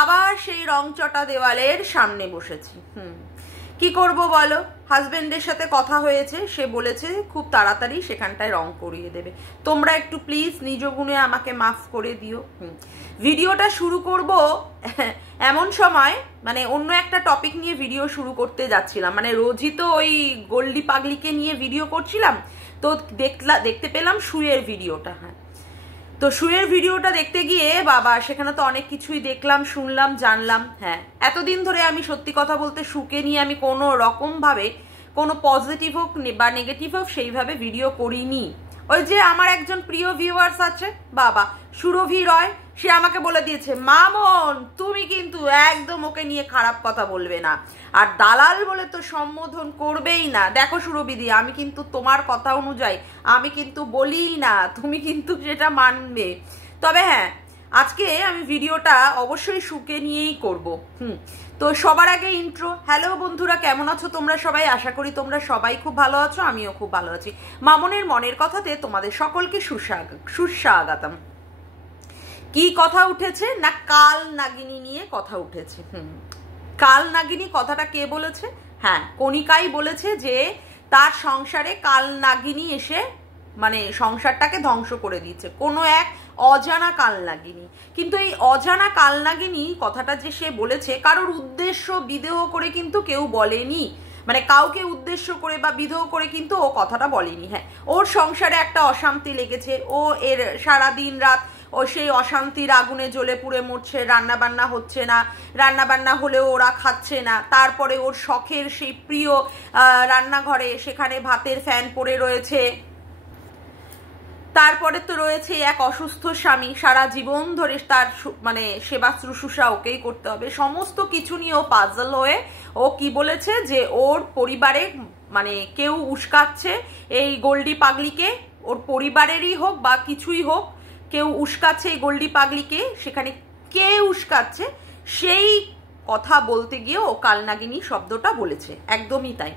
আবার সেই রংচটা দেওয়ালের সামনে বসেছি। কি করব বলো, হাজবেন্ডের সাথে কথা হয়েছে, সে বলেছে খুব তাড়াতাড়ি সেখানটায় রং করিয়ে দেবে। তোমরা একটু প্লিজ নিজ গুণে আমাকে মাফ করে দিও। ভিডিওটা শুরু করব এমন সময়, মানে অন্য একটা টপিক নিয়ে ভিডিও শুরু করতে যাচ্ছিলাম, মানে রোজই তো ওই গোল্ডি পাগলিকে নিয়ে ভিডিও করছিলাম, তো দেখতে পেলাম শুয়ের ভিডিওটা। হ্যাঁ, তো শুয়ের ভিডিওটা দেখতে গিয়ে বাবা সেখানে তো অনেক কিছুই দেখলাম, শুনলাম, জানলাম। হ্যাঁ, এতদিন ধরে আমি সত্যি কথা বলতে শুকে নিয়ে আমি কোনো রকম ভাবে কোনো পজিটিভ হোক বা নেগেটিভ হোক সেইভাবে ভিডিও করিনি। ওই যে আমার একজন প্রিয় ভিউয়ার্স আছে বাবা, সুরভি রয়, সে আমাকে বলে দিয়েছে, মামন তুমি কিন্তু একদম ওকে নিয়ে খারাপ কথা বলবে না, আর দালাল বলে তো সম্বোধন করবেই না। দেখো সুরভিদি, আমি কিন্তু তোমার কথা অনুযায়ী আমি কিন্তু বলিই না, তুমি কিন্তু সেটা মানবে। তবে হ্যাঁ, আজকে আমি ভিডিওটা অবশ্যই শুকে নিয়েই করব। তো সবার আগে ইন্ট্রো। হ্যালো বন্ধুরা, কেমন আছো তোমরা সবাই? আশা করি তোমরা সবাই খুব ভালো আছো, আমিও খুব ভালো আছি। মামনের মনের কথাতে তোমাদের সকলকে সুস্বাগতম। কি কথা উঠেছে না, কাল নাগিনী নিয়ে কথা উঠেছে। কাল নাগিনী কথাটা কে বলেছে? হ্যাঁ, কণিকাই বলেছে যে তার সংসারে কাল নাগিনী এসে মানে সংসারটাকে ধ্বংস করে দিচ্ছে, কোনো এক অজানা কাল নাগিনী। কিন্তু এই অজানা কাল নাগিনী কথাটা যে সে বলেছে, কারোর উদ্দেশ্য বিদেহ করে কিন্তু কেউ বলেনি, মানে কাউকে উদ্দেশ্য করে বা বিদেহ করে কিন্তু ও কথাটা বলেনি। হ্যাঁ, ওর সংসারে একটা অশান্তি লেগেছে, ও এর সারা দিন রাত ও সেই অশান্তির আগুনে জ্বলে পুড়ে মরছে, রান্না বান্না হচ্ছে না, রান্না বান্না হলেও ওরা খাচ্ছে না। তারপরে ওর শখের সেই প্রিয় রান্নাঘরে সেখানে ভাতের ফ্যান পড়ে রয়েছে। তারপরে তো রয়েছে এক অসুস্থ স্বামী, সারা জীবন ধরে তার মানে সেবা শুশ্রূষা ওকেই করতে হবে। সমস্ত কিছু নিয়ে ও পাজল হয়ে ও কি বলেছে যে ওর পরিবারে মানে কেউ উস্কাচ্ছে এই গোল্ডি পাগলিকে, ওর পরিবারেরই হোক বা কিছুই হোক, কেউ উস্কাচ্ছে এই গোল্ডি পাগলিকে। সেখানে কে উস্কাচ্ছে সেই কথা বলতে গিয়ে ও কালনাগিনী শব্দটা বলেছে, একদমই তাই।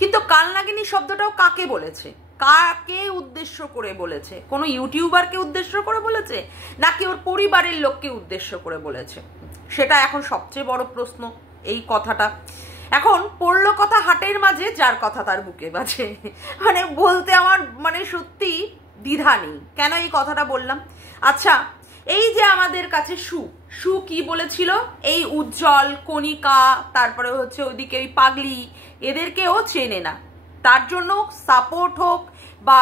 কিন্তু কালনাগিনী শব্দটাও কাকে বলেছে, কাকে উদ্দেশ্য করে বলেছে? কোনো ইউটিউবারকে উদ্দেশ্য করে বলেছে নাকি ওর পরিবারের লোককে উদ্দেশ্য করে বলেছে? সেটা এখন সবচেয়ে বড় প্রশ্ন এই কথাটা। এখন পড়লো কথা হাটের মাঝে, যার কথা তার বুকে বাজে। মানে বলতে আমার মানে সত্যি দ্বিধা নেই কেন এই কথাটা বললাম। আচ্ছা, এই যে আমাদের কাছে সু কি বলেছিল, এই উজ্জ্বল, কণিকা, তারপরে হচ্ছে ওদিকে ওই পাগলি, এদেরকেও চেনে না, তার জন্য সাপোর্ট হোক বা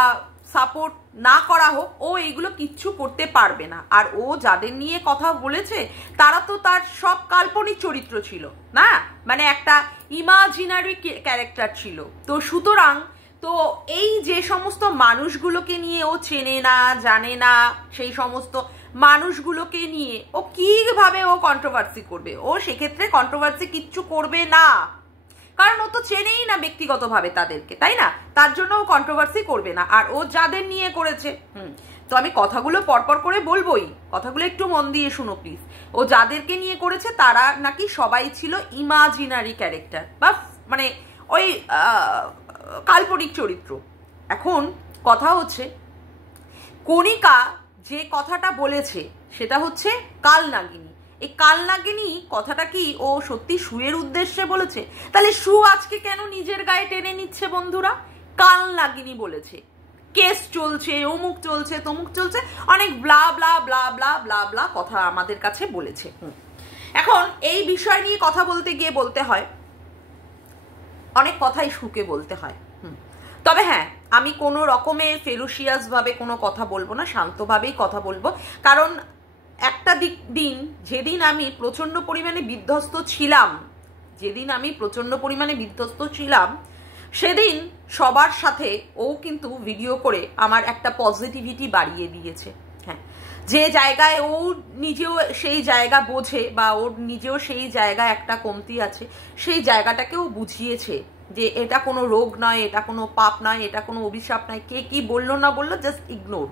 সাপোর্ট না করা হোক, ও এইগুলো কিচ্ছু করতে পারবে না। আর ও যাদের নিয়ে কথা বলেছে তারা তো তার সব কাল্পনিক চরিত্র ছিল না, মানে একটা ইমাজিনারি ক্যারেক্টার ছিল। তো সুতরাং তো এই যে সমস্ত মানুষগুলোকে নিয়ে ও চেনে না, জানে না, সেই সমস্ত মানুষগুলোকে নিয়ে ও কিভাবে ও কন্ট্রোভার্সি করবে? ও সেক্ষেত্রে কন্ট্রোভার্সি কিচ্ছু করবে না, কারণ ও তো চেনেই না ব্যক্তিগতভাবে তাদেরকে, তাই না? তার জন্য ও কন্ট্রোভার্সি করবে না। আর ও যাদের নিয়ে করেছে, তো আমি কথাগুলো পরপর করে বলবোই, কথাগুলো একটু মন দিয়ে শুনো প্লিজ। ও যাদেরকে নিয়ে করেছে তারা নাকি সবাই ছিল ইমাজিনারি ক্যারেক্টার বা মানে ওই কাল্পনিক চরিত্র। এখন কথা হচ্ছে, কণিকা যে কথাটা বলেছে সেটা হচ্ছে কালনাগিনী। এই কালনাগিনী কথাটা কি ও সত্যি শুয়ের উদ্দেশ্যে বলেছে? তাহলে সু আজকে কেন নিজের গায়ে টেনে নিচ্ছে বন্ধুরা? কালনাগিনী বলেছে, কেস চলছে, অমুক চলছে, তমুক চলছে, অনেক ব্লা ব্লা ব্লা ব্লা ব্লা ব্লা কথা আমাদের কাছে বলেছে। এখন এই বিষয় নিয়ে কথা বলতে গিয়ে বলতে হয় অনেক কথাই শুকে বলতে হয়। তবে হ্যাঁ, আমি কোনো রকমের ফেরোসিয়াস ভাবে কোনো কথা বলবো না, শান্তভাবেই কথা বলবো। কারণ একটা দিন যেদিন আমি প্রচন্ড পরিমাণে বিধ্বস্ত ছিলাম, সেদিন সবার সাথে ও কিন্তু ভিডিও করে আমার একটা পজিটিভিটি বাড়িয়ে দিয়েছে। হ্যাঁ, যে জায়গায় ও নিজেও সেই জায়গা বোঝে বা ওর নিজেও সেই জায়গায় একটা কমতি আছে, সেই জায়গাটাকেও বুঝিয়েছে যে এটা কোনো রোগ নয়, এটা কোনো পাপ নয়, এটা কোনো অভিশাপ নয়। কে কি বললো না বললো, জাস্ট ইগনোর।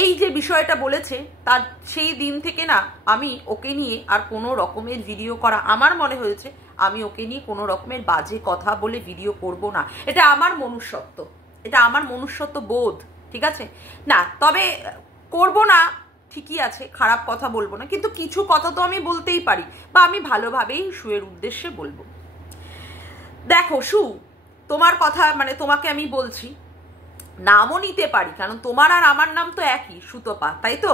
এই যে বিষয়টা বলেছে, তার সেই দিন থেকে না আমি ওকে নিয়ে আর কোনো রকমের ভিডিও করা, আমার মনে হয়েছে আমি ওকে নিয়ে কোনো রকমের বাজে কথা বলে ভিডিও করব না। এটা আমার মনুষ্যত্ব, এটা আমার মনুষ্যত্ব বোধ, ঠিক আছে না? তবে করব না ঠিকই আছে, খারাপ কথা বলবো না, কিন্তু কিছু কথা তো আমি বলতেই পারি, বা আমি ভালোভাবেই শুয়ের উদ্দেশ্যে বলবো। দেখো শু, তোমার কথা মানে তোমাকে আমি বলছি, নামও নিতে পারি, কারণ তোমার আর আমার নাম তো একই, সুতপা, তাই তো?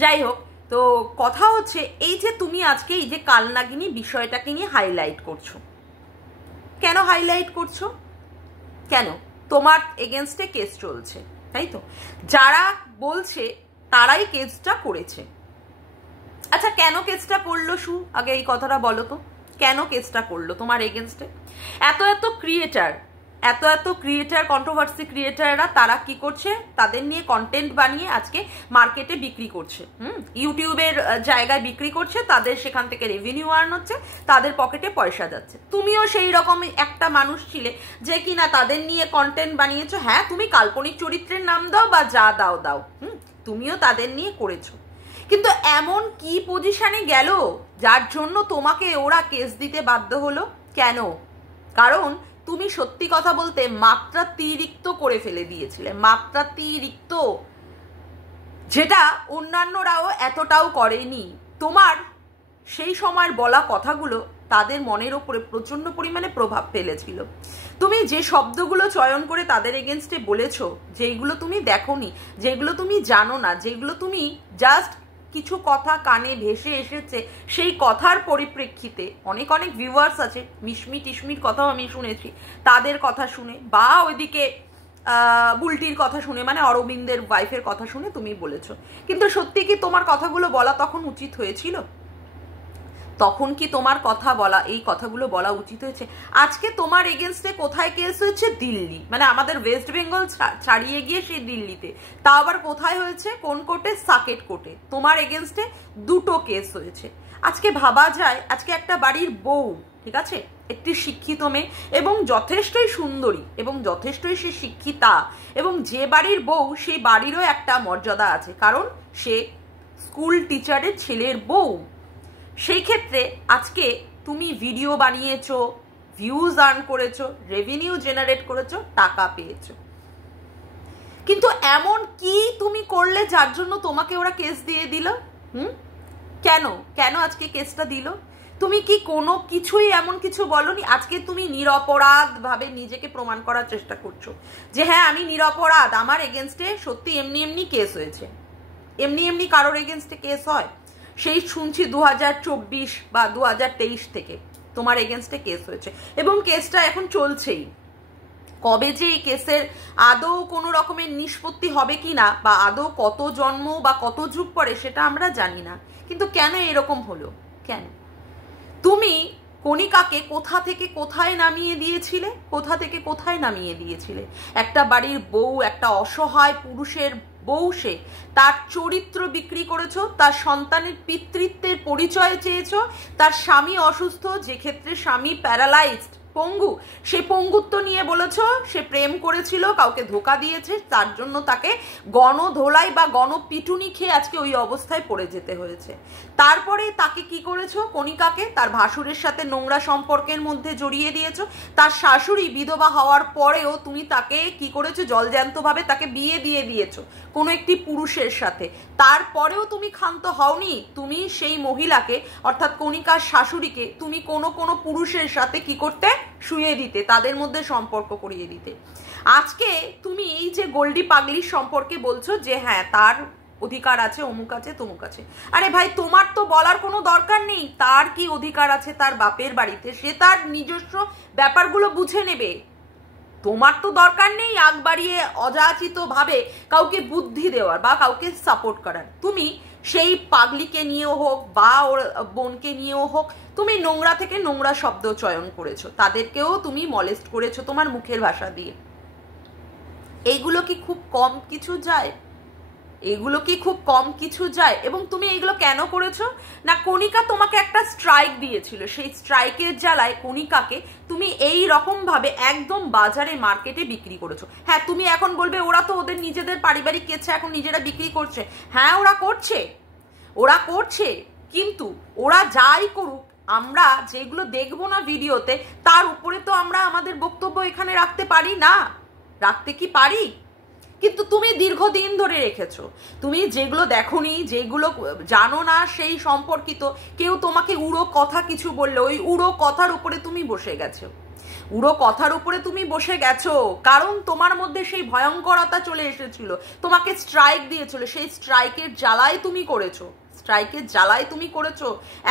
যাই হোক, তো কথা হচ্ছে এই যে তুমি আজকে এই যে কালনাগিনী বিষয়টাকে নিয়ে হাইলাইট করছো, কেন হাইলাইট করছো? কেন? তোমার এগেনস্টে কেস চলছে, তাই তো? যারা বলছে তারাই কেসটা করেছে। আচ্ছা, কেন কেসটা করলো শু? আগে এই কথাটা বলো তো, কেন কেসটা করলো তোমার এগেনস্টে? এত ক্রিয়েটার, কন্ট্রোভার্সি ক্রিয়েটাররা তারা কি করছে? তাদের নিয়ে কন্টেন্ট বানিয়ে আজকে মার্কেটে বিক্রি করছে, ইউটিউবের জায়গায় বিক্রি করছে, তাদের সেখান থেকে রেভিনিউ আর্ন হচ্ছে, তাদের পকেটে পয়সা যাচ্ছে। তুমিও সেই রকম একটা মানুষ ছিলে যে কিনা তাদের নিয়ে কন্টেন্ট বানিয়েছো। হ্যাঁ, তুমি কাল্পনিক চরিত্রের নাম দাও বা যা দাও, তুমিও তাদের নিয়ে করেছো, কিন্তু এমন কি পজিশনে গেল যার জন্য তোমাকে ওরা কেস দিতে বাধ্য হলো? কেন? কারণ তুমি সত্যি কথা বলতে মাত্রাতিরিক্ত করে ফেলে দিয়েছিলে, মাত্রাতিরিক্ত, যেটা অন্যান্যরাও এতটাও করেনি। তোমার সেই সময়ের বলা কথাগুলো তাদের মনের ওপরে প্রচন্ড পরিমাণে প্রভাব ফেলেছিল। তুমি যে শব্দগুলো চয়ন করে তাদের এগেনস্টে বলেছো, যেগুলো তুমি দেখোনি, যেগুলো তুমি জানো না, যেগুলো তুমি জাস্ট কিছু কথা কানে ভেসে এসেছে, সেই কথার পরিপ্রেক্ষিতে অনেক অনেক ভিউয়ার্স আছে, মিশমি টিশমির কথাও আমি শুনেছি, তাদের কথা শুনে বা ওইদিকে বুলটির কথা শুনে, মানে অরবিন্দের ওয়াইফের কথা শুনে তুমি বলেছো। কিন্তু সত্যি কি তোমার কথাগুলো বলা তখন উচিত হয়েছিল? তখন কি তোমার কথা বলা, এই কথাগুলো বলা উচিত হয়েছে? আজকে তোমার এগেনস্টে কোথায় কেস হয়েছে? দিল্লি, মানে আমাদের ওয়েস্ট বেঙ্গল ছাড়িয়ে গিয়ে সেই দিল্লিতে, তা আবার কোথায় হয়েছে? কোন কোর্টে? সাকেট কোর্টে। তোমার এগেনস্টে দুটো কেস হয়েছে। আজকে ভাবা যায়, আজকে একটা বাড়ির বউ, ঠিক আছে, একটি শিক্ষিত মেয়ে এবং যথেষ্টই সুন্দরী এবং যথেষ্টই সে শিক্ষিতা, এবং যে বাড়ির বউ সেই বাড়িরও একটা মর্যাদা আছে, কারণ সে স্কুল টিচারের ছেলের বউ। সেই ক্ষেত্রে আজকে তুমি ভিডিও বানিয়েছো, ভিউজ আর্ন করেছো, রেভিনিউ জেনারেট করেছো, টাকা পেয়েছো, কিন্তু এমন কি তুমি করলে যার জন্য তোমাকে ওরা কেস দিয়ে দিল? কেন কেন আজকে কেসটা দিল? তুমি কি কোনো কিছুই এমন কিছু বলনি? আজকে তুমি নিরপরাধ ভাবে নিজেকে প্রমাণ করার চেষ্টা করছো যে হ্যাঁ আমি নিরপরাধ, আমার এগেনস্টে সত্যি এমনি এমনি কেস হয়েছে। এমনি এমনি কারোর এগেনস্টে কেস হয়? সেই শুনছি 2024 বা 2023 থেকে তোমার এগেনস্টে কেস হয়েছে, এবং কেসটা এখন চলছেই। কবে যে এই কেসের আদৌ কোনো রকমের নিষ্পত্তি হবে কিনা, বা আদৌ কত জন্ম বা কত যুগ পরে, সেটা আমরা জানি না। কিন্তু কেন এরকম হলো? কেন? তুমি কণিকাকে কোথা থেকে কোথায় নামিয়ে দিয়েছিলে? কোথা থেকে কোথায় নামিয়ে দিয়েছিলে? একটা বাড়ির বউ, একটা অসহায় পুরুষের বউ, সে তার চরিত্র বিক্রি করেছো, তার সন্তানের পিতৃত্বের পরিচয় চেয়েছো, তার স্বামী অসুস্থ, যে ক্ষেত্রে স্বামী প্যারালাইজড, পঙ্গু, সে পঙ্গুত্ব নিয়ে বলেছো সে প্রেম করেছিল, কাউকে ধোকা দিয়েছে, তার জন্য তাকে গণধোলাই বা গণপিটুনি খেয়ে আজকে ওই অবস্থায় পড়ে যেতে হয়েছে। তারপরে তাকে কি করেছো? কণিকাকে তার ভাসুরের সাথে নোংরা সম্পর্কের মধ্যে জড়িয়ে দিয়েছো। তার শাশুড়ি বিধবা হওয়ার পরেও তুমি তাকে কি করেছো? জলজ্যান্তভাবে তাকে বিয়ে দিয়ে দিয়েছো কোনো একটি পুরুষের সাথে। তারপরেও তুমি ক্ষান্ত হওনি, তুমি সেই মহিলাকে অর্থাৎ কণিকার শাশুড়িকে তুমি কোনো পুরুষের সাথে কি করতে? শুয়ে দিতে, তাদের মধ্যে সম্পর্ক করিয়ে দিতে। আজকে তুমি এই যে গোল্ডি পাগলির সম্পর্কে বলছো যে হ্যাঁ তার অধিকার আছে, অমুক আছে, তমুক আছে। আরে ভাই, তোমার তো বলার কোনো দরকার নেই তার কি অধিকার আছে তার বাপের বাড়িতে, সে তার নিজস্ব ব্যাপারগুলো বুঝে নেবে। তোমার তো দরকার নেই আগ বাড়িয়ে অযাচিত ভাবে কাউকে বুদ্ধি দেওয়ার বা কাউকে সাপোর্ট করার। তুমি সেই পাগলিকে নিয়েও হোক বা ওর বোনকে নিয়েও হোক, তুমি নোংরা থেকে নোংরা শব্দ চয়ন করেছো, তাদেরকেও তুমি মলেস্ট করেছো তোমার মুখের ভাষা দিয়ে। এইগুলো কি খুব কম কিছু যায়? এগুলো কি খুব কম কিছু যায়? এবং তুমি এইগুলো কেন করেছো? না, কণিকা তোমাকে একটা স্ট্রাইক দিয়েছিল, সেই স্ট্রাইকের জ্বালায় কণিকাকে তুমি এই রকম ভাবে একদম বাজারে মার্কেটে বিক্রি করেছো। হ্যাঁ, তুমি এখন বলবে ওরা তো ওদের নিজেদের পারিবারিক কেছে এখন নিজেরা বিক্রি করছে। হ্যাঁ, ওরা করছে, কিন্তু ওরা যাই করুক, আমরা যেগুলো দেখবো না ভিডিওতে, তার উপরে তো আমরা আমাদের বক্তব্য এখানে রাখতে পারি না। রাখতে কি পারি? কিন্তু তুমি দীর্ঘদিন ধরে রেখেছো। তুমি যেগুলো দেখোনি, যেগুলো জানো না সেই সম্পর্কিত কেউ তোমাকে উড়ো কথা কিছু বললে ওই উড়ো কথার উপরে তুমি বসে গেছো। উড়ো কথার উপরে তুমি বসে গেছো কারণ তোমার মধ্যে সেই ভয়ঙ্করতা চলে এসেছিল, তোমাকে স্ট্রাইক দিয়েছিল, সেই স্ট্রাইকের জ্বালাই তুমি করেছো, স্ট্রাইকের জ্বালাই তুমি করেছো।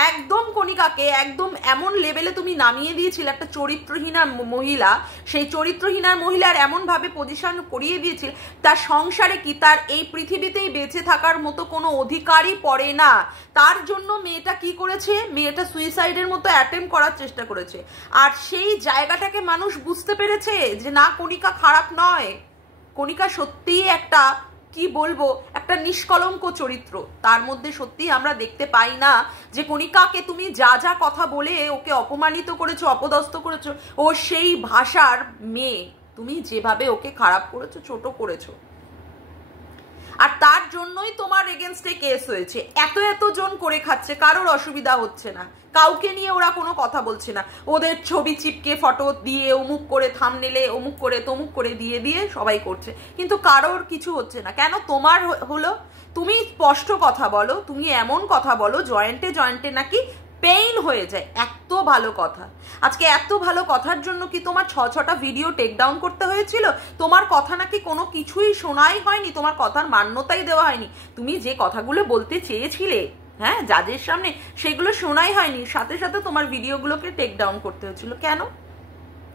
একদম কণিকাকে একদম এমন লেভেলে তুমি নামিয়ে দিয়েছিলে, একটা চরিত্রহীনা মহিলা, সেই চরিত্রহীনার মহিলার এমনভাবে পজিশন করিয়ে দিয়েছিল, তার সংসারে কি তার এই পৃথিবীতেই বেঁচে থাকার মতো কোনো অধিকারই পড়ে না। তার জন্য মেয়েটা কি করেছে, মেয়েটা সুইসাইডের মতো অ্যাটেম্প করার চেষ্টা করেছে। আর সেই জায়গাটাকে মানুষ বুঝতে পেরেছে যে না, কণিকা খারাপ নয়, কণিকা সত্যিই একটা কি বলবো, একটা নিষ্কলঙ্ক চরিত্র। তার মধ্যে সত্যি আমরা দেখতে পাই না যে কণিকাকে তুমি যা যা কথা বলে ওকে অপমানিত করেছো, অপদস্থ করেছো, ও সেই ভাষার মেয়ে, তুমি যেভাবে ওকে খারাপ করেছো, ছোট করেছো। আর তার জন্যই তোমার এগেনস্টে কেস হয়েছে। এত জন করে খাচ্ছে, কারোর অসুবিধা হচ্ছে না, কাউকে নিয়ে ওরা কোনো কথা বলছে না, ওদের ছবি চিপকে ফটো দিয়ে অমুক করে থামনেলে অমুক করে তমুক করে দিয়ে দিয়ে সবাই করছে, কিন্তু কারোর কিছু হচ্ছে না। কেন? তোমার হলো, তুমি স্পষ্ট কথা বলো, তুমি এমন কথা বলো জয়েন্টে জয়েন্টে নাকি পেইন হয়ে যায়। এত ভালো কথা, আজকে এত ভালো কথার জন্য কি তোমার 6টা ভিডিও টেক ডাউন করতে হয়েছিল? তোমার কথা নাকি কোনো কিছুই শোনাই হয়নি, তোমার কথার মান্যতাই দেওয়া হয়নি। তুমি যে কথাগুলো বলতে চেয়েছিলে হ্যাঁ জাজের সামনে, সেগুলো শোনাই হয়নি, সাথে সাথে তোমার ভিডিওগুলোকে টেক ডাউন করতে হয়েছিল। কেন?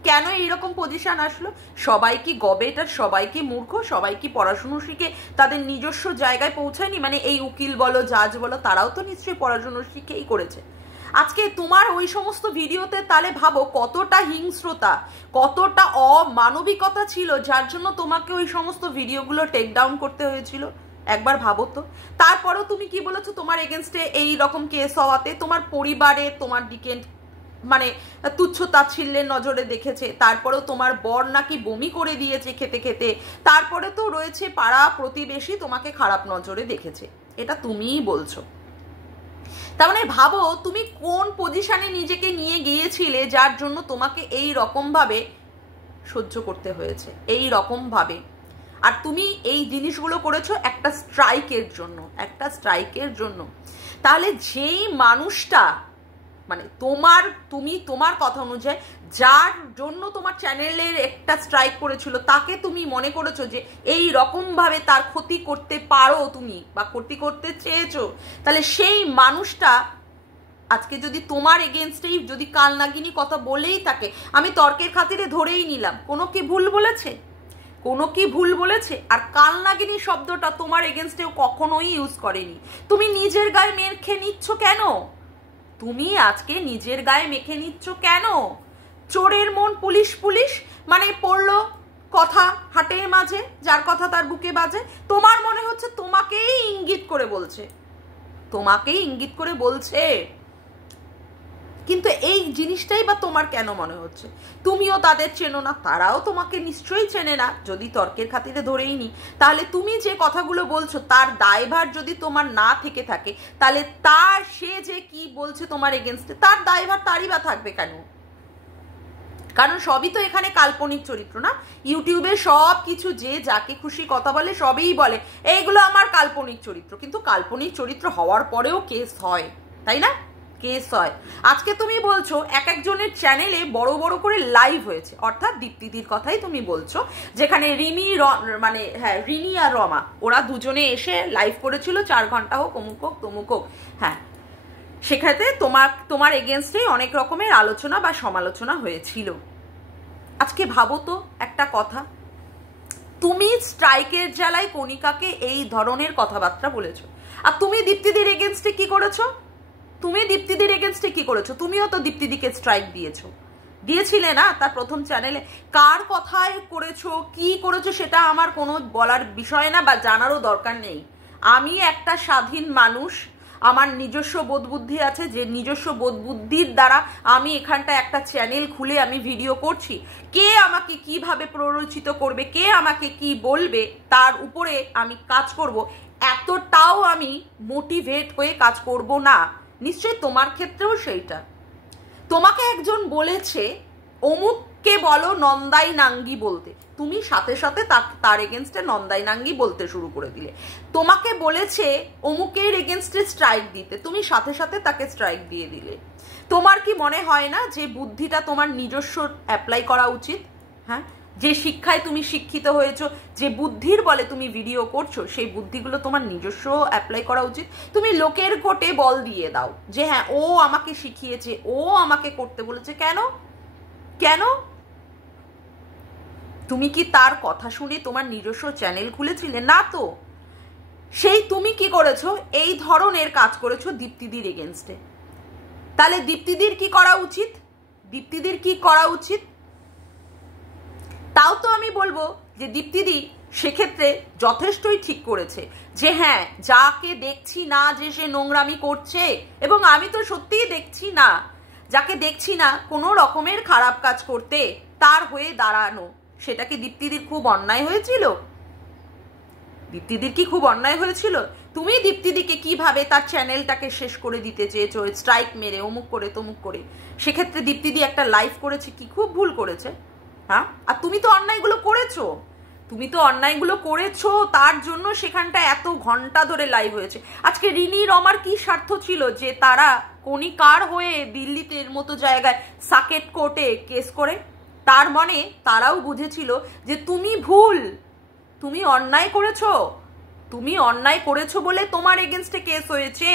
কেন এইরকম পজিশন আসলো? সবাই কি গবেট আর সবাই কি মূর্খ? সবাই কি পড়াশুনো শিখে তাদের নিজস্ব জায়গায় পৌঁছায়নি? মানে এই উকিল বলো, জাজ বলো, তারাও তো নিশ্চয়ই পড়াশুনো শিখেই করেছে। আজকে তোমার ওই সমস্ত ভিডিওতে তাহলে ভাবো কতটা হিংস্রতা, কতটা অমানবিকতা ছিল, যার জন্য তোমাকে ওই সমস্ত ভিডিওগুলো টেক ডাউন করতে হয়েছিল। একবার ভাবো তো। তারপরেও তুমি কি বলেছো, তোমার এগেনস্টে এই রকম কেস হওয়াতে তোমার পরিবারে তোমার দিকে মানে তুচ্ছ তাচ্ছিল্যের নজরে দেখেছে, তারপরেও তোমার বর নাকি বমি করে দিয়েছে খেতে খেতে, তারপরে তো রয়েছে পাড়া প্রতিবেশী তোমাকে খারাপ নজরে দেখেছে, এটা তুমিই বলছো। তার মানে ভাবো তুমি কোন পজিশনে নিজেকে নিয়ে গিয়েছিলে যার জন্য তোমাকে এই রকম ভাবে সহ্য করতে হয়েছে, এই রকম ভাবে। আর তুমি এই জিনিসগুলো করেছো একটা স্ট্রাইকের জন্য, একটা স্ট্রাইকের জন্য। তাহলে যেই মানুষটা মানে তোমার কথা অনুযায়ী যার জন্য তোমার চ্যানেলের একটা স্ট্রাইক করেছিল, তাকে তুমি মনে করেছো যে এই রকম ভাবে তার ক্ষতি করতে পারো তুমি, বা ক্ষতি করতে চেয়েছো, তাহলে সেই মানুষটা আজকে যদি তোমার এগেনস্টেই যদি কালনাগিনী কথা বলেই থাকে, আমি তর্কের খাতিরে ধরেই নিলাম, কোনো কি ভুল বলেছে? কোনো কি ভুল বলেছে? আর কালনাগিনী শব্দটা তোমার এগেনস্টেও কখনোই ইউজ করেনি। তুমি নিজের গায়ে মেখে নিচ্ছ কেন? তুমি আজকে নিজের গায়ে মেখে নিচ্ছ কেন? চোরের মন পুলিশ পুলিশ মানে পড়লো কথা হাটের মাঝে, যার কথা তার বুকে বাজে। তোমার মনে হচ্ছে তোমাকেই ইঙ্গিত করে বলছে, তোমাকেই ইঙ্গিত করে বলছে, কিন্তু এই জিনিসটাই বা তোমার কেন মনে হচ্ছে? তুমিও তাদের চেনো না, তারাও তোমাকে নিশ্চয়ই চেনে না, যদি তর্কের খাতিরে ধরেই নি। তাহলে তুমি যে কথাগুলো বলছো তার দায়ভার যদি তোমার না থেকে থাকে, তাহলে তার সে যে কি বলছে তোমার এগেনস্টে, তার দায়ভার তারই বা থাকবে কেন? কারণ সবই তো এখানে কাল্পনিক চরিত্র না? ইউটিউবে সব কিছু যে যাকে খুশি কথা বলে, সবই বলে এইগুলো আমার কাল্পনিক চরিত্র, কিন্তু কাল্পনিক চরিত্র হওয়ার পরেও কেস হয়, তাই না? কেস হয়। আজকে তুমি বলছো এক একজনের চ্যানেলে বড় বড় করে লাইভ হয়েছে, অর্থাৎ দীপ্তিদির কথাই তুমি বলছো, যেখানে রিনি আর রমা ওরা দুজনে এসে লাইভ করেছিল, 4 ঘন্টা হোক, অমুক হোক তমুক হোক, হ্যাঁ, সেখানে তোমার এগেনস্টে অনেক রকমের আলোচনা বা সমালোচনা হয়েছিল। আজকে ভাবো তো একটা কথা, তুমি স্ট্রাইকের জ্বালায় কণিকাকে এই ধরনের কথাবার্তা বলেছো, আর তুমি দীপ্তিদির এগেনস্টে কি করেছো? তুমিও তো দীপ্তিদিকে স্ট্রাইক দিয়েছিলে না তার প্রথম চ্যানেলে। কার কথায় করেছো, কি করেছো, সেটা আমার কোনো বলার বিষয় না বা জানারও দরকার নেই। আমি একটা স্বাধীন মানুষ, আমার নিজস্ব বোধ বুদ্ধি আছে, যে নিজস্ব বোধ বুদ্ধির দ্বারা আমি এখানটা একটা চ্যানেল খুলে আমি ভিডিও করছি। কে আমাকে কিভাবে প্ররোচিত করবে, কে আমাকে কি বলবে, তার উপরে আমি কাজ করব, এতটাও আমি মোটিভেট হয়ে কাজ করব না। নিশ্চয়ই তোমার ক্ষেত্রেও সেইটা। তোমাকে একজন বলেছে অমুক কে বলো নন্দাই নাঙ্গি বলতে, তুমি সাথে সাথে তার এগেনস্টে নন্দাই নাঙ্গি বলতে শুরু করে দিলে। তোমাকে বলেছে অমুকের এগেনস্টে স্ট্রাইক দিতে, তুমি সাথে সাথে তাকে স্ট্রাইক দিয়ে দিলে। তোমার কি মনে হয় না যে বুদ্ধিটা তোমার নিজস্ব অ্যাপ্লাই করা উচিত? হ্যাঁ, যে শিক্ষায় তুমি শিক্ষিত হয়েছো, যে বুদ্ধির বলে তুমি ভিডিও করছো, সেই বুদ্ধিগুলো তোমার নিজস্ব অ্যাপ্লাই করা উচিত। তুমি লোকের কোটে বল দিয়ে দাও যে হ্যাঁ ও আমাকে শিখিয়েছে, ও আমাকে করতে বলেছে। কেন কেন? তুমি কি তার কথা শুনে তোমার নিজস্ব চ্যানেল খুলেছিলে? না তো। সেই তুমি কি করেছো? এই ধরনের কাজ করেছো দীপ্তিদির এগেনস্টে। তাহলে দীপ্তিদির কি করা উচিত? দীপ্তিদির কি করা উচিত? তাও তো আমি বলবো যে দীপ্তিদি সেক্ষেত্রে যথেষ্টই ঠিক করেছে যে হ্যাঁ, যাকে দেখছি না যে সে নোংরামি করছে, এবং আমি তো সত্যিই দেখছি না, যাকে দেখছি না কোনো রকমের খারাপ কাজ করতে, তার হয়ে দাঁড়ানো, সেটা কি দীপ্তিদির খুব অন্যায় হয়েছিল? দীপ্তিদির কি খুব অন্যায় হয়েছিল? তুমি দীপ্তিদিকে কিভাবে তার চ্যানেলটাকে শেষ করে দিতে চেয়েছো, স্ট্রাইক মেরে, অমুক করে তমুক করে। সেক্ষেত্রে দীপ্তিদি একটা লাইভ করেছে, কি খুব ভুল করেছে। হ্যাঁ, আর তুমি তো অন্যায়গুলো করেছো, তুমি তো অন্যায়গুলো করেছো, তার জন্য সেখানটা এত ঘন্টা ধরে লাইভ হয়েছে। আজকে রিনি রমার কি স্বার্থ ছিল যে তারা কণিকার হয়ে দিল্লিতে মতো জায়গায় সাকেট কোর্টে কেস করে? তার মনে তারাও বুঝেছিল যে তুমি ভুল, তুমি অন্যায় করেছো, তুমি অন্যায় করেছো বলে তোমার এগেনস্টে কেস হয়েছে।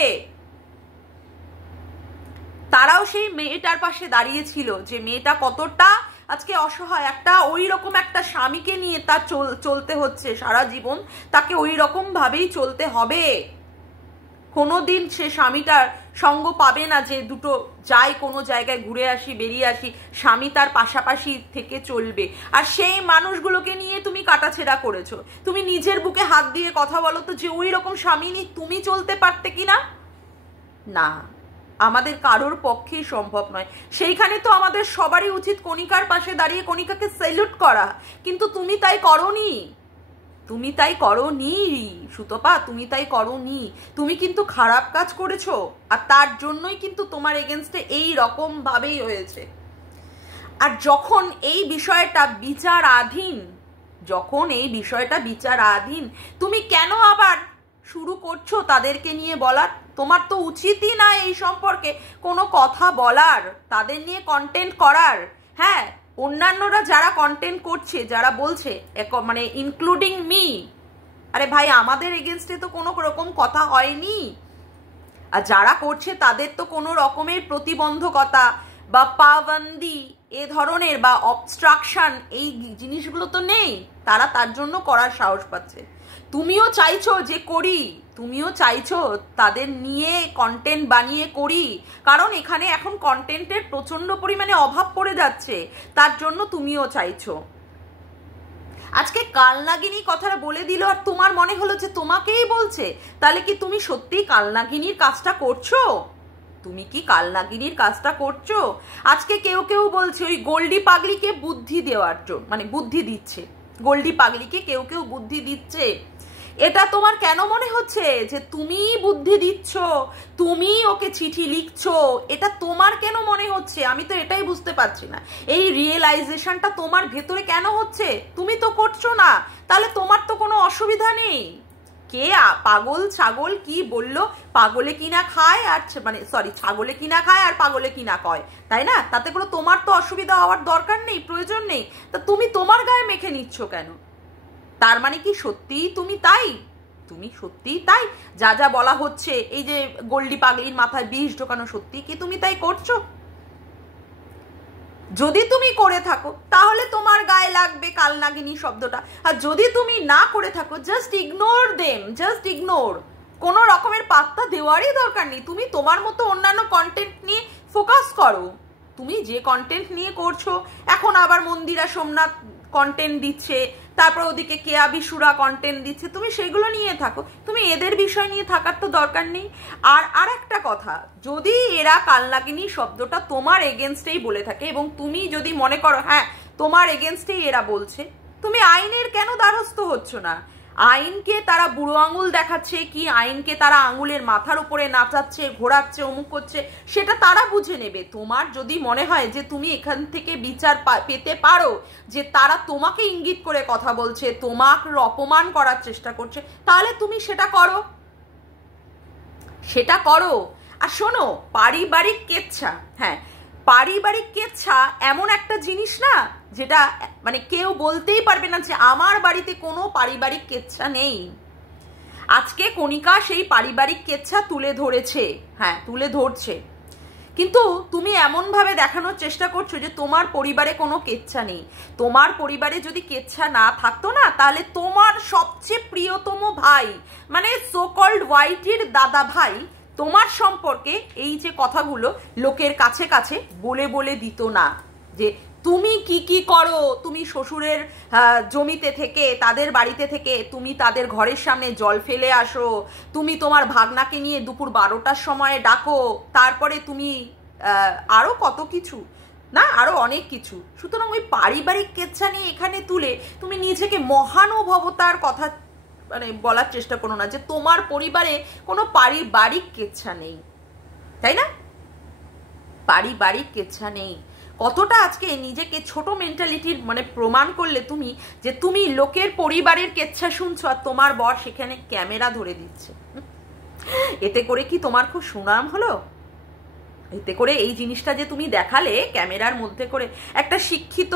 তারাও সেই মেয়েটার পাশে দাঁড়িয়েছিল যে মেয়েটা কতটা আজকে অসহায়, একটা ওই রকম একটা স্বামীকে নিয়ে তার চলতে হচ্ছে সারা জীবন, তাকে ওই রকম ভাবেই চলতে হবে। কোনোদিন সে স্বামীটার সঙ্গ পাবে না যে দুটো যাই কোনো জায়গায় ঘুরে আসি, বেরিয়ে আসি, স্বামী তার পাশাপাশি থেকে চলবে। আর সেই মানুষগুলোকে নিয়ে তুমি কাটাছেড়া করেছো। তুমি নিজের বুকে হাত দিয়ে কথা বলো তো যে ওই রকম স্বামী নিয়ে তুমি চলতে পারতে কিনা? না, আমাদের কারোর পক্ষেই সম্ভব নয়। সেইখানে তো আমাদের সবারই উচিত কণিকার পাশে দাঁড়িয়ে কণিকাকে স্যালুট করা, কিন্তু তুমি তাই করনি। তুমি তাই করনি সুতপা, তুমি তাই করনি। তুমি কিন্তু খারাপ কাজ করেছো, আর তার জন্যই কিন্তু তোমার এগেনস্টে এই রকম ভাবেই হয়েছে। আর যখন এই বিষয়টা বিচারাধীন, যখন এই বিষয়টা বিচারাধীন, তুমি কেন আবার শুরু করছো তাদেরকে নিয়ে বলার? তোমার তো উচিতই না এই সম্পর্কে কোনো কথা বলার, তাদের নিয়ে কন্টেন্ট করার। হ্যাঁ, অন্যান্যরা যারা কন্টেন্ট করছে, যারা বলছে, মানে ইনক্লুডিং মি, আরে ভাই আমাদের এগেনস্টে তো কোনো রকম কথা হয়নি। আর যারা করছে তাদের তো কোনো রকমের প্রতিবন্ধকতা বা পাবন্দি এ ধরনের বা অবস্ট্রাকশন এই জিনিসগুলো তো নেই, তারা তার জন্য করার সাহস পাচ্ছে। তুমিও চাইছো যে করি, তুমিও চাইছো তাদের নিয়ে কন্টেন্ট বানিয়ে করি, কারণ এখানে এখন কন্টেন্টের প্রচন্ড পরিমাণে অভাব পড়ে যাচ্ছে, তার জন্য তুমিও চাইছো। আজকে কালনাগিনী কথাটা বলে দিল আর তোমার মনে হলো যে তোমাকেই বলছে, তাহলে কি তুমি সত্যিই কালনাগিনীর কাজটা করছো? তুমি কি কালনাগিনীর কাজটা করছো? আজকে কেউ কেউ বলছে ওই গোল্ডি পাগলিকে বুদ্ধি দেওয়ার জন্য, মানে বুদ্ধি দিচ্ছে, গোল্ডি পাগলিকে কেউ কেউ বুদ্ধি দিচ্ছে। এটা তোমার কেন মনে হচ্ছে যে তুমি বুদ্ধি দিচ্ছ, তুমি ওকে চিঠি লিখছো? এটা তোমার কেন মনে হচ্ছে? আমি তো এটাই বুঝতে পারছি না। এই রিয়েলাইজেশনটা তোমার ভেতরে কেন হচ্ছে? তুমি তো করছো না, তাহলে তোমার তো কোনো অসুবিধা নেই। কে পাগল ছাগল কি বললো? পাগলে কিনা খায় আর মানে সরি ছাগলে কিনা খায় আর পাগলে কিনা কয়, তাই না? তাতে করে তোমার তো অসুবিধা হওয়ার দরকার নেই, প্রয়োজন নেই। তা তুমি তোমার গায়ে মেখে নিচ্ছ কেন? তার মানে কি সত্যিই তুমি তাই? তুমি সত্যিই তাই? যা যা বলা হচ্ছে, এই যে গোল্ডি পাগলির মাথায় বিষ ঢোকানো, সত্যি কি তুমি তাই করছো? যদি তুমি করে থাকো তাহলে তোমার গায়ে লাগবে কালনাগিনী শব্দটা, আর যদি তুমি না করে থাকো just ignore them, just ignore. কোনো রকমের পাত্তা দেওয়ারই দরকার নেই। তুমি তোমার মতো অন্যান্য কন্টেন্ট নিয়ে ফোকাস করো। তুমি যে কন্টেন্ট নিয়ে করছো, এখন আবার মন্দিরা সোমনাথ কন্টেন্ট দিচ্ছে, তারপর ওদিকে কেয়া বিশুরা কন্টেন্ট দিচ্ছে, তুমি সেগুলো নিয়ে থাকো, তুমি এদের বিষয় নিয়ে থাকার তো দরকার নেই। আর একটা কথা, যদি এরা কালনাগিনী শব্দটা তোমার এগেনস্টেই বলে থাকে এবং তুমি যদি মনে করো হ্যাঁ তোমার এগেনস্টেই এরা বলছে, তুমি আইনের কেন দ্বারস্থ হচ্ছ না? আইনকে তারা বুড়ো আঙুল দেখাচ্ছে কি আইনকে তারা আঙুলের মাথার উপরে নাচাচ্ছে, ঘোরাচ্ছে, অমুক করছে, সেটা তারা বুঝে নেবে। তোমার যদি মনে হয় যে তুমি এখান থেকে বিচার পেতে পারো, যে তারা তোমাকে ইঙ্গিত করে কথা বলছে, তোমাকে অপমান করার চেষ্টা করছে, তাহলে তুমি সেটা করো, সেটা করো। আর শোনো, পারিবারিক কেচ্ছা, হ্যাঁ, পারিবারিক কেচ্ছা এমন একটা জিনিস না যেটা মানে কেউ বলতেই পারবে না যে আমার বাড়িতে কোনো পারিবারিক কেচ্ছা নেই। আজকে কণিকা সেই পারিবারিক কেচ্ছা তুলে ধরেছে, হ্যাঁ তুলে ধরছে, কিন্তু তুমি এমনভাবে দেখানোর চেষ্টা করছো যে তোমার পরিবারে কোনো কেচ্ছা নেই। তোমার পরিবারে যদি কেচ্ছা না থাকতো না, তাহলে তোমার সবচেয়ে প্রিয়তম ভাই মানে সো কল্ড ওয়াইটির দাদা ভাই তোমার সম্পর্কে এই যে কথাগুলো লোকের কাছে কাছে বলে বলে দিত না, যে তুমি কি কি করো, তুমি শ্বশুরের জমিতে থেকে, তাদের বাড়িতে থেকে তুমি তাদের ঘরের সামনে জল ফেলে আসো, তুমি তোমার ভাগনাকে নিয়ে দুপুর 12টার সময় ডাকো, তারপরে তুমি আরো কত কিছু না, আরো অনেক কিছু। সুতরাং ওই পারিবারিক কেচ্ছা নিয়ে এখানে তুলে তুমি নিজেকে মহানুভবতার কথা মানে বলার চেষ্টা করো না যে তোমার পরিবারে কোনো পারিবারিক কেচ্ছা নেই, তাই না? পারিবারিক কেচ্ছা নেই। কতটা আজকে নিজেকে ছোট মেন্টালিটির মানে প্রমাণ করলে তুমি, যে তুমি লোকের পরিবারের কেচ্ছা শুনছো আর তোমার বর সেখানে ক্যামেরা ধরে দিচ্ছে। এতে করে কি তোমার খুব সুনাম হলো? এতে করে এই জিনিসটা যে তুমি দেখালে ক্যামেরার মধ্যে করে, একটা শিক্ষিত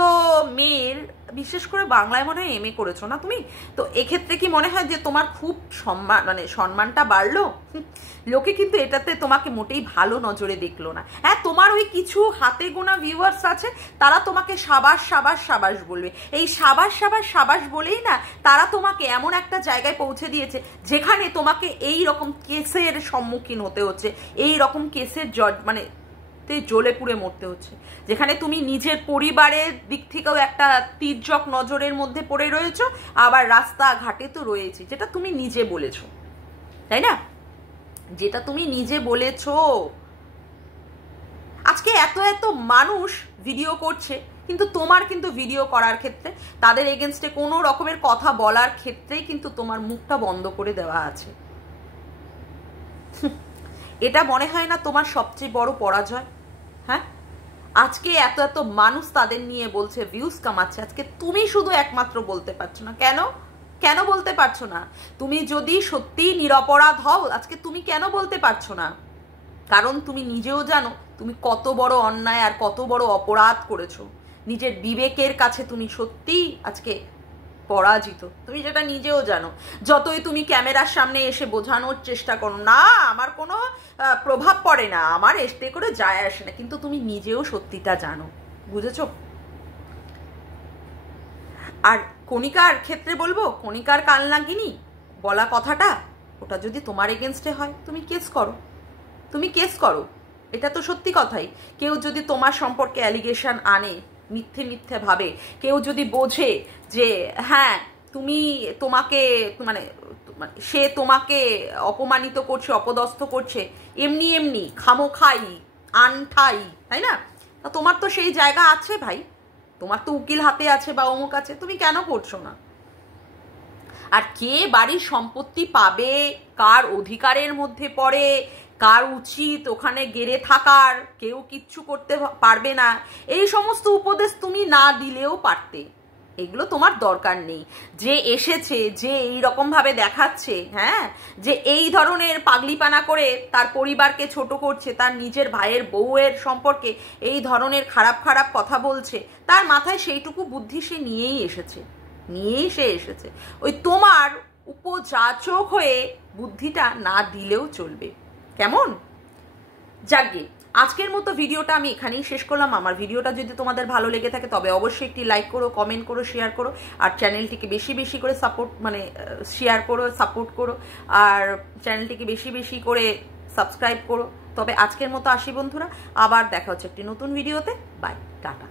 মেয়ের, বিশেষ করে বাংলায় মনে হয় এমএ করেছো না তুমি, তো এক্ষেত্রে কি মনে হয় যে তোমার খুব সম্মান মানে সম্মানটা বাড়লো? লোকে কিন্তু এটাতে তোমাকে মোটেই ভালো নজরে দেখলো না। হ্যাঁ, তোমার ওই কিছু হাতে গোনা ভিউয়ার্স আছে, তারা তোমাকে সাবাস সাবাস সাবাস বলবে। এই সাবাস সাবাস সাবাস বলেই না তারা তোমাকে এমন একটা জায়গায় পৌঁছে দিয়েছে যেখানে তোমাকে এই রকম কেসের সম্মুখীন হতে হচ্ছে, এই রকম কেসের মানে জ্বলে পুড়ে মরতে হচ্ছে, যেখানে তুমি নিজের পরিবারের দিক থেকেও একটা তির্যক নজরের মধ্যে পড়ে রয়েছো, আবার রাস্তাঘাটে তো রয়েছে, যেটা তুমি নিজে বলেছো, তাই না? যেটা তুমি নিজে বলেছো। আজকে এত এত মানুষ ভিডিও করছে, কিন্তু তোমার কিন্তু ভিডিও করার ক্ষেত্রে, তাদের এগেনস্টে কোনো রকমের কথা বলার ক্ষেত্রেই কিন্তু তোমার মুখটা বন্ধ করে দেওয়া আছে। এটা মনে হয় না তোমার সবচেয়ে বড় পরাজয়? হ্যাঁ, আজকে এত এত মানুষ তাদের নিয়ে বলছে, ভিউজ কামাচ্ছে, আজকে তুমি শুধু একমাত্র বলতে পারছো না। কেন? কেন বলতে পারছো না? তুমি যদি সত্যি নিরপরাধ হও, আজকে তুমি কেন বলতে পারছো না? কারণ তুমি নিজেও জানো তুমি কত বড় অন্যায় আর কত বড় অপরাধ করেছো। নিজের বিবেকের কাছে তুমি সত্যিই আজকে পরাজিত, তুমি যেটা নিজেও জানো। যতই তুমি ক্যামেরার সামনে এসে বোঝানোর চেষ্টা করো না আমার কোনো প্রভাব পড়ে না, আমার এসতে করে যায় আসে না, কিন্তু তুমি নিজেও সত্যিটা জানো, বুঝেছো? আর কণিকার ক্ষেত্রে বলবো, কণিকার কাল নাগিনী বলা কথাটা, ওটা যদি তোমার এগেনস্টে হয় তুমি কেস করো, তুমি কেস করো। এটা তো সত্যি কথাই। কেউ যদি তোমার সম্পর্কে অ্যালিগেশন আনে মিথ্যে মিথ্যে ভাবে, কেউ যদি বোঝে যে হ্যাঁ তোমাকে মানে সে তোমাকে অপমানিত করছে, অপদস্থ করছে, এমনি এমনি খামোখাই আনঠাই, তাই না? তা তোমার তো সেই জায়গা আছে ভাই, তোমার তো উকিল হাতে আছে বা অমুক আছে, তুমি কেন করছো না? আর কে বাড়ির সম্পত্তি পাবে, কার অধিকারের মধ্যে পড়ে, কার উচিত ওখানে গেড়ে থাকার, কেউ কিচ্ছু করতে পারবে না, এই সমস্ত উপদেশ তুমি না দিলেও পারতে। এগুলো তোমার দরকার নেই। যে এসেছে, যে এই রকম ভাবে দেখাচ্ছে, হ্যাঁ, যে এই ধরনের পাগলিপানা করে তার পরিবারকে ছোট করছে, তার নিজের ভাইয়ের বউয়ের সম্পর্কে এই ধরনের খারাপ খারাপ কথা বলছে, তার মাথায় সেইটুকু বুদ্ধি সে নিয়েই এসেছে। ওই তোমার উপযাচক হয়ে বুদ্ধিটা না দিলেও চলবে, কেমন? যাকে আজকের মতো ভিডিওটা আমি এখানেই শেষ করলাম। আমার ভিডিওটা যদি তোমাদের ভালো লেগে থাকে তবে অবশ্যই একটি লাইক করো, কমেন্ট করো, শেয়ার করো, আর চ্যানেলটিকে বেশি বেশি করে শেয়ার করো, সাপোর্ট করো, আর চ্যানেলটিকে বেশি বেশি করে সাবস্ক্রাইব করো। তবে আজকের মতো আসি বন্ধুরা, আবার দেখা হচ্ছে একটি নতুন ভিডিওতে। Bye, tata.